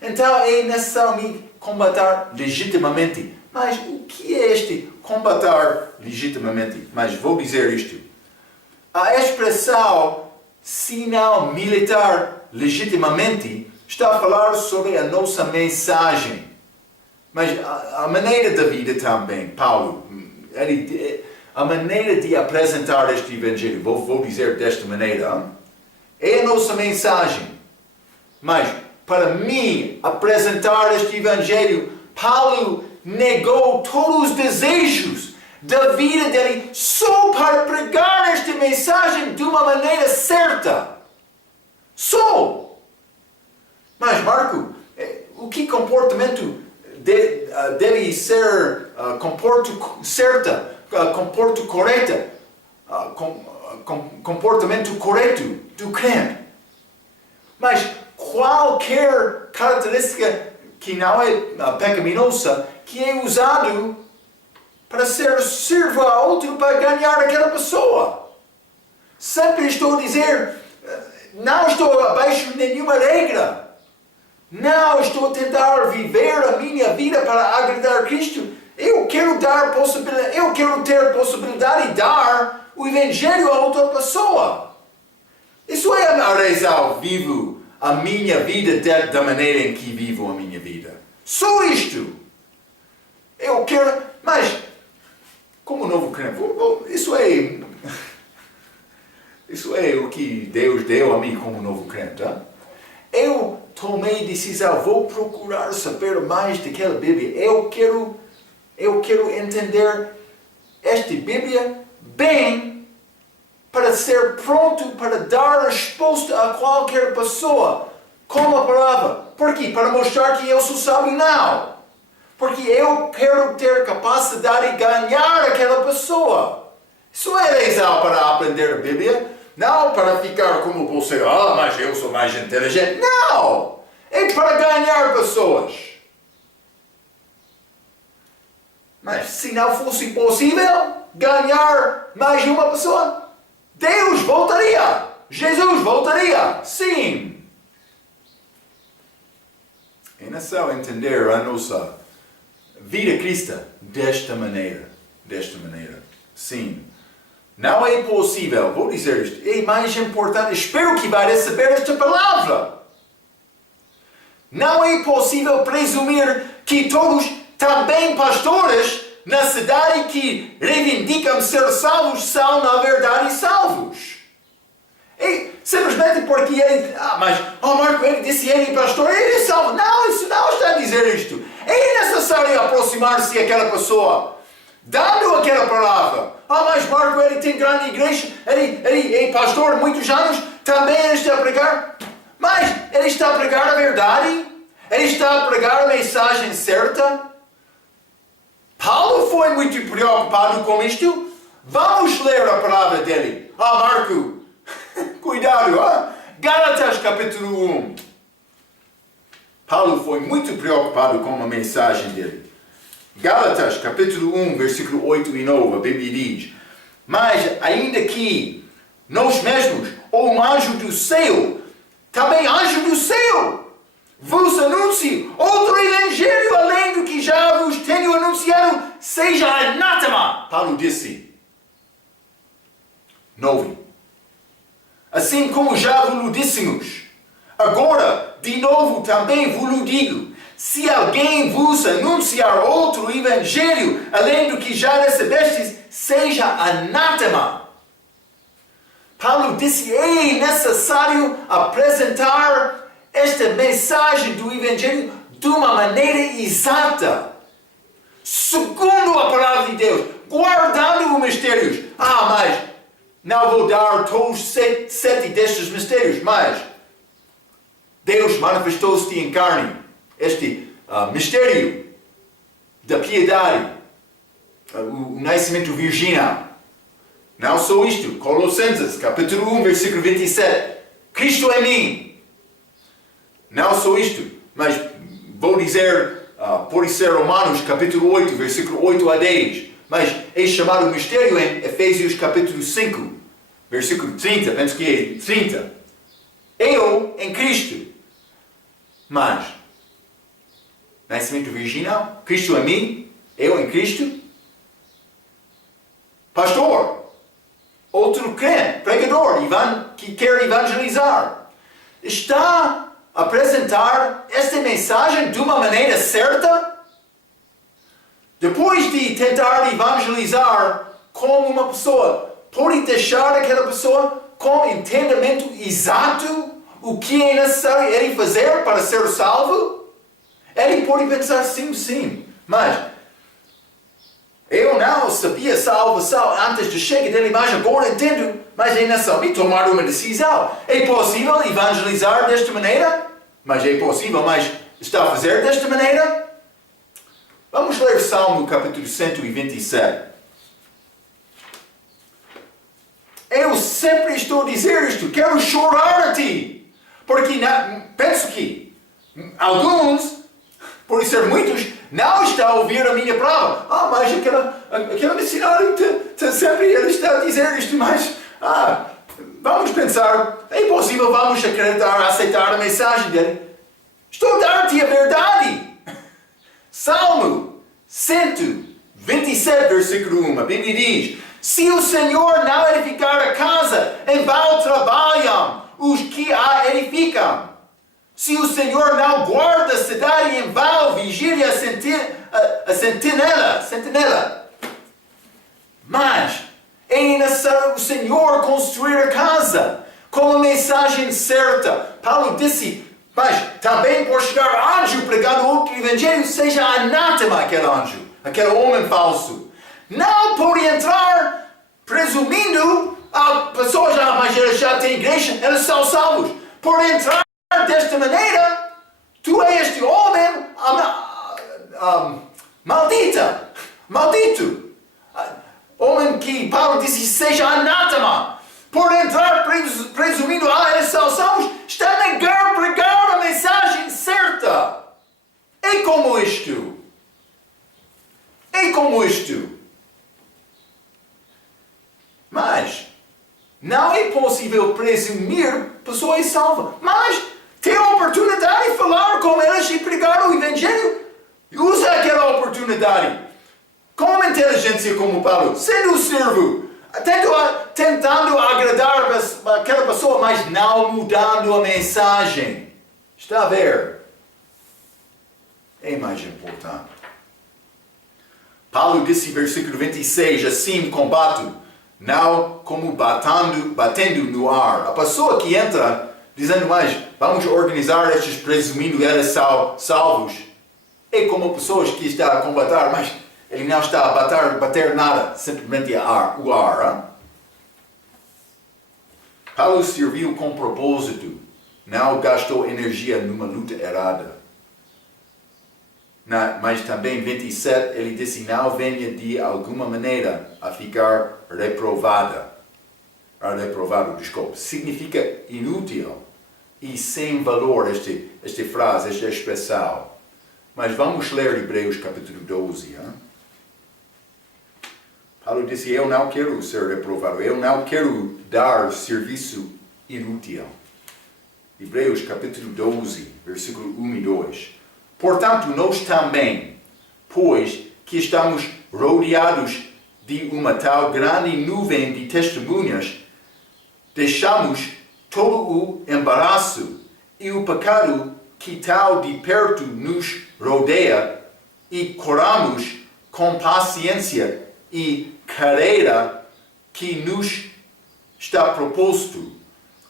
Então é necessário combater legitimamente. Mas o que é este combater legitimamente? Mas vou dizer isto. A expressão se não militar legitimamente está a falar sobre a nossa mensagem. Mas a maneira da vida também, Paulo, a maneira de apresentar este Evangelho, vou dizer desta maneira, é a nossa mensagem. Mas, para mim, apresentar este Evangelho, Paulo negou todos os desejos da vida dele só para pregar esta mensagem de uma maneira certa. Só! Mas, Marco, o que comportamento deve ser comportamento correto do crente? Mas qualquer característica que não é pecaminosa, que é usado para servir a outro para ganhar aquela pessoa. Sempre estou a dizer, não estou abaixo de nenhuma regra. Não estou a tentar viver a minha vida para agradar a Cristo. Eu quero ter possibilidade de dar o Evangelho a outra pessoa. Isso é a razão vivo a minha vida da maneira em que vivo a minha vida. Só isto. Eu quero, mas, como novo crente, isso é o que Deus deu a mim como novo crente. Tá? Eu tomei decisão, vou procurar saber mais daquela Bíblia. Eu quero entender esta Bíblia bem para ser pronto para dar resposta a qualquer pessoa com a palavra. Por quê? Para mostrar que eu sou sábio? Não. Porque eu quero ter capacidade de ganhar aquela pessoa. Isso não é razão para aprender a Bíblia. Não para ficar como você, mas eu sou mais inteligente. Não! É para ganhar pessoas. Mas se não fosse possível ganhar mais de uma pessoa, Deus voltaria. Jesus voltaria. Sim. É necessário entender a nossa vida cristã desta maneira. Sim. Não é possível, vou dizer isto, é mais importante, espero que vai receber esta palavra. Não é possível presumir que todos, também pastores, na cidade que reivindicam ser salvos, são na verdade salvos. E simplesmente porque ele, Marco, ele disse ele é pastor, ele é salvo. Não, isso não está a dizer isto. É necessário aproximar-se daquela pessoa, dando aquela palavra. Mas Marco, ele tem grande igreja, ele é pastor há muitos anos, também ele está a pregar. Mas ele está a pregar a verdade? Ele está a pregar a mensagem certa? Paulo foi muito preocupado com isto. Vamos ler a palavra dele. Marco, cuidado, Gálatas capítulo 1. Paulo foi muito preocupado com a mensagem dele. Gálatas capítulo 1, versículo 8 e 9, a Bíblia diz: mas ainda que nós mesmos, ou um anjo do céu, também anjo do céu, vos anuncie outro evangelho além do que já vos tenho anunciado, seja anátema. Paulo disse. 9. Assim como já vos dissemos, agora de novo também vos digo: se alguém vos anunciar outro evangelho além do que já recebestes, seja anátema. Paulo disse: é necessário apresentar esta mensagem do evangelho de uma maneira exata, segundo a palavra de Deus, guardando os mistérios. Mas não vou dar todos sete destes mistérios, mas Deus manifestou-se em carne. Este mistério da piedade, o nascimento virginal. Não só isto, Colossenses, capítulo 1, versículo 27. Cristo é mim. Não só isto, mas vou dizer, pode ser Romanos, capítulo 8, versículo 8 a 10. Mas é chamado mistério em Efésios, capítulo 5, versículo 30. Penso que é 30. Eu em Cristo. Mas nascimento virginal, Cristo em mim, eu em Cristo. Pastor, outro crente, pregador, que quer evangelizar, está a apresentar esta mensagem de uma maneira certa? Depois de tentar evangelizar como uma pessoa, pode deixar aquela pessoa com entendimento exato o que é necessário ele fazer para ser salvo? Ele pode pensar sim, mas eu não sabia salvação antes de chegar dele, mas agora entendo. Mas é necessário tomar uma decisão. É possível evangelizar desta maneira? Mas é possível, mas está a fazer desta maneira? Vamos ler Salmo capítulo 127. Eu sempre estou a dizer isto, quero chorar a ti. Porque penso que alguns, por ser muitos, não está a ouvir a minha palavra. Mas aquele missionário sempre ele está a dizer isto, mas vamos pensar, é possível, vamos acreditar, aceitar a mensagem dele. Estou a dar-te a verdade. Salmo 127, versículo 1, a Bíblia diz: se o Senhor não edificar a casa, em vão trabalham os que a edificam. Se o Senhor não guarda a cidade, em vão vigia a sentinela. Mas é necessário o Senhor construir a casa com a mensagem certa. Paulo disse, mas também por chegar anjo pregando outro evangelho, seja anátema aquele anjo, aquele homem falso. Não pode entrar presumindo a pessoa já tem igreja, eles são salvos. Por entrar desta maneira, tu és este homem maldito. Homem que Paulo disse seja anátema. Por entrar presumindo, eles são salvos, está a negar pregar a mensagem certa. É como isto. Mas não é possível presumir pessoas salvas. Mas tem a oportunidade de falar com elas e pregar o Evangelho. Usa aquela oportunidade. Com uma inteligência como Paulo, sendo servo, tentando agradar aquela pessoa, mas não mudando a mensagem. Está a ver? É mais importante. Paulo disse, versículo 26, assim combato, não como batendo no ar. A pessoa que entra dizendo, mas vamos organizar estes presumindo eles são salvos. É como pessoas que estão a combater, mas ele não está a bater nada, simplesmente o ar. Hein? Paulo serviu com propósito, não gastou energia numa luta errada. Mas também 27, ele disse, não venha de alguma maneira a ficar reprovado, desculpe. Significa inútil e sem valor esta frase, esta expressão. Mas vamos ler Hebreus capítulo 12. Hein? Paulo disse, eu não quero ser reprovado, eu não quero dar serviço inútil. Hebreus capítulo 12, versículo 1 e 2. Portanto, nós também, pois que estamos rodeados de uma tal grande nuvem de testemunhas, deixamos todo o embaraço e o pecado que tal de perto nos rodeia e corramos com paciência e carreira que nos está proposto.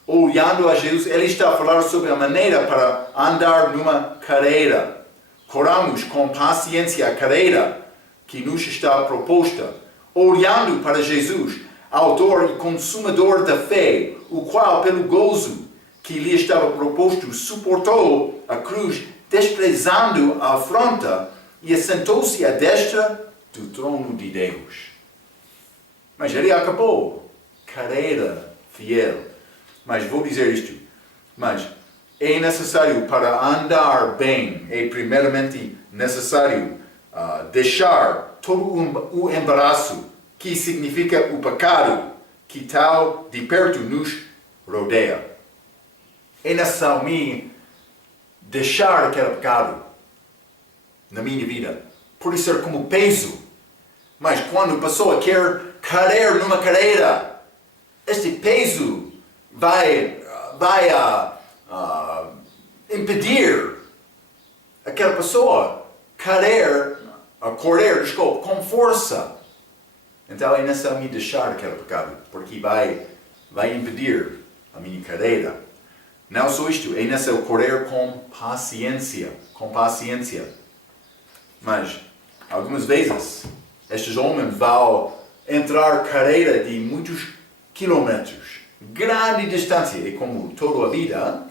Olhando a Jesus, ele está a falar sobre a maneira para andar numa carreira. Corramos com paciência a carreira que nos está proposta. Olhando para Jesus, autor e consumador da fé, o qual, pelo gozo que lhe estava proposto, suportou a cruz, desprezando a afronta, e assentou-se à destra do trono de Deus. Mas ele acabou. Carreira fiel. Mas vou dizer isto. Mas é necessário para andar bem, é primeiramente necessário deixar todo o embaraço, que significa o pecado, que tal de perto nos rodeia. É necessário me deixar aquele pecado na minha vida. Pode ser como peso. Mas quando a pessoa quer correr numa carreira, este peso vai impedir aquela pessoa correr com força. Então é necessário me deixar aquele pecado, porque vai impedir a minha carreira. Não só isto, é necessário correr com paciência. Mas algumas vezes estes homens vão entrar carreira de muitos quilômetros. Grande distância, é como toda a vida.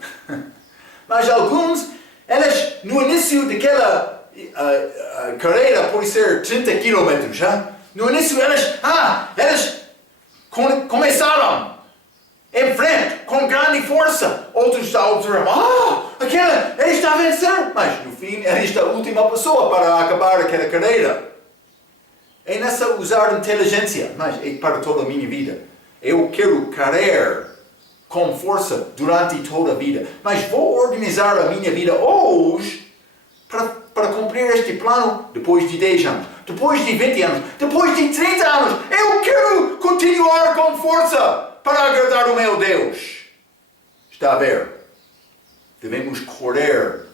Mas alguns, eles no início daquela carreira pode ser 30 quilômetros. No início eles começaram em frente com grande força. Outros estão a observar, ele está a vencer. Mas no fim, ele está a última pessoa para acabar aquela carreira. É necessário usar inteligência, mas é para toda a minha vida. Eu quero correr com força durante toda a vida. Mas vou organizar a minha vida hoje para cumprir este plano depois de 10 anos, depois de 20 anos, depois de 30 anos. Eu quero continuar com força para agradar o meu Deus. Está a ver? Devemos correr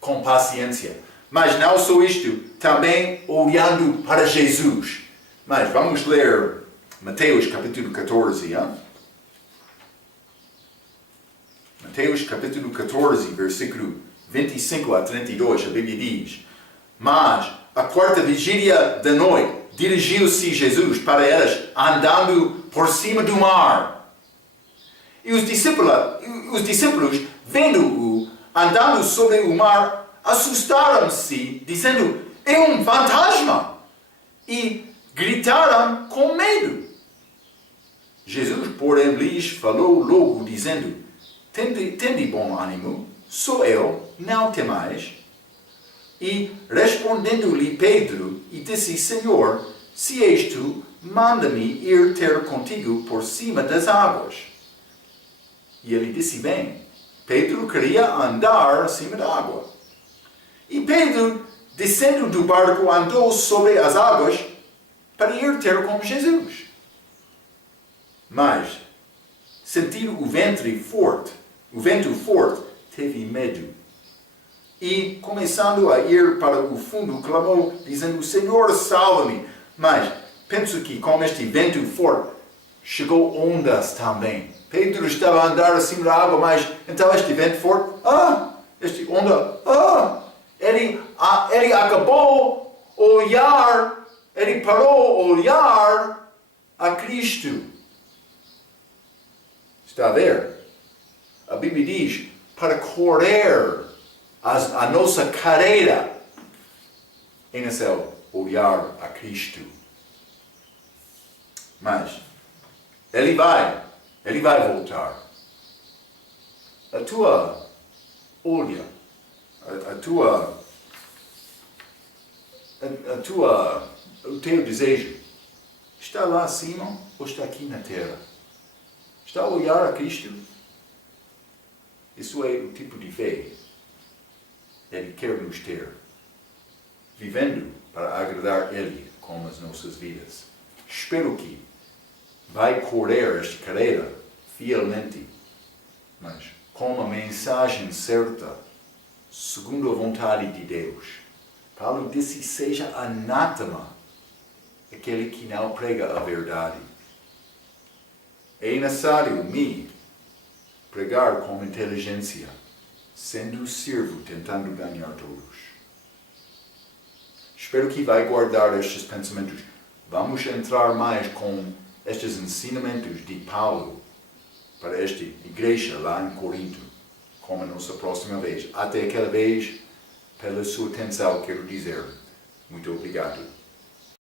com paciência. Mas não só isto, também olhando para Jesus. Mas vamos ler Mateus capítulo 14. Hein? Mateus capítulo 14, versículo 25 a 32, a Bíblia diz: Mas, a quarta vigília da noite, dirigiu-se Jesus para elas, andando por cima do mar. E os discípulos vendo-o andando sobre o mar, assustaram-se, dizendo: é um fantasma! E gritaram com medo. Jesus, porém, lhes falou logo, dizendo: Tende bom ânimo, sou eu, não temais. E respondendo-lhe Pedro, e disse: Senhor, se és tu, manda-me ir ter contigo por cima das águas. E ele disse: bem. Pedro queria andar acima da água. E Pedro, descendo do barco, andou sobre as águas para ir ter com Jesus. Mas, sentindo o vento forte, teve medo. E, começando a ir para o fundo, clamou, dizendo: Senhor, salva-me. Mas, penso que com este vento forte, chegou ondas também. Pedro estava a andar acima da água, mas então este vento forte, este onda, ele acabou olhar, ele parou olhar a Cristo. Está a ver? A Bíblia diz, para correr a nossa carreira, é necessário olhar a Cristo. Mas, ele vai voltar. O teu desejo está lá acima ou está aqui na terra? Está a olhar a Cristo? Isso é o tipo de fé Ele quer nos ter, vivendo para agradar Ele com as nossas vidas. Espero que vai correr esta carreira fielmente, mas com a mensagem certa, segundo a vontade de Deus. Paulo disse: seja anátema aquele que não prega a verdade. É necessário me pregar com inteligência, sendo servo, tentando ganhar todos. Espero que vai guardar estes pensamentos. Vamos entrar mais com estes ensinamentos de Paulo para esta igreja lá em Corinto, como a nossa próxima vez. Até aquela vez, pela sua atenção, quero dizer muito obrigado.